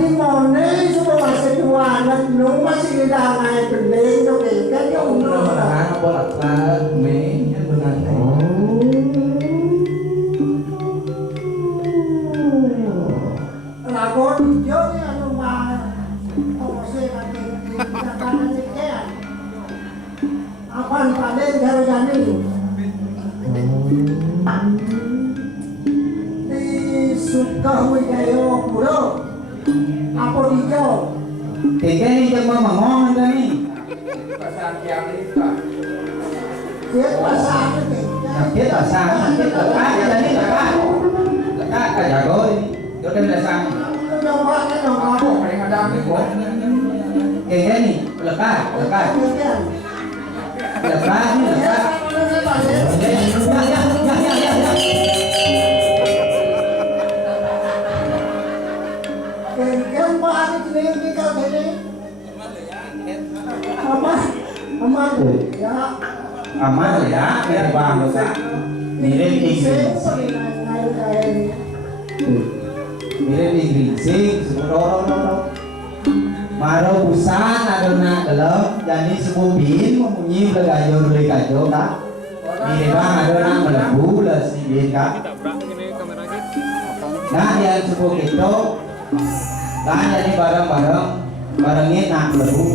di mana semua masih tua anak nung masih di dalam bening tuh kan ya umur apa bolak me benar lagu hijau ni anu mah masih pakai kanan sekian apaan paling dari jani di suka wijayo puro apa hijau tiga ni jangan ngomong ada ni pasar yang itu dia pasang ni kita pasang kita lekat jadi lekat ke jago ini kita dah sang nampak kan nampak paling ada ni kok tiga ni lekat lekat ni lekat aman ya kita bang lekat mirip Inggris mirip Inggris sebut maro busan adona dalam jadi sebubin membunyi belajo belajo tak mirip bang adona melebu lah si bin kan nah yang sebut itu kan jadi barang-barang barangnya nak melebu